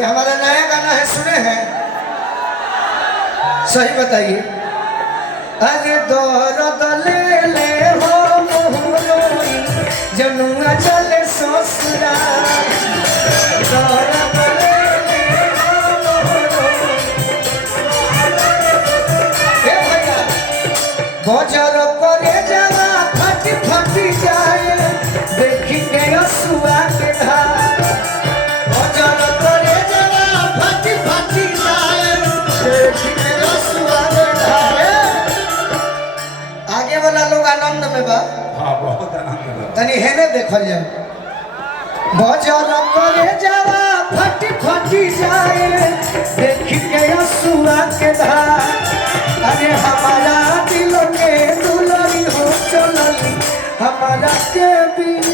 ये हमारा नया गाना है, सुने हैं? सही बताइए। अरे दौरद ले ले हो मोहरोई जनुआ चले ससुरा, दौरद ले ले हो मोहरोई। ए भैया बजर करे जावा फटी फटी जाए देखी के असुआ के धार, बजर करे जावा फटी फटी जाए देखी के असुआ के धार। आगे वाला लोग आनंद में बा। हाँ बहुत आनंद है। तनी हेने देखल जाए बजर करे जावा फटी फटी जाए देखी के असुआ के धार। अरे हमारा दिल के दुलरी हो चलली हमारा के भी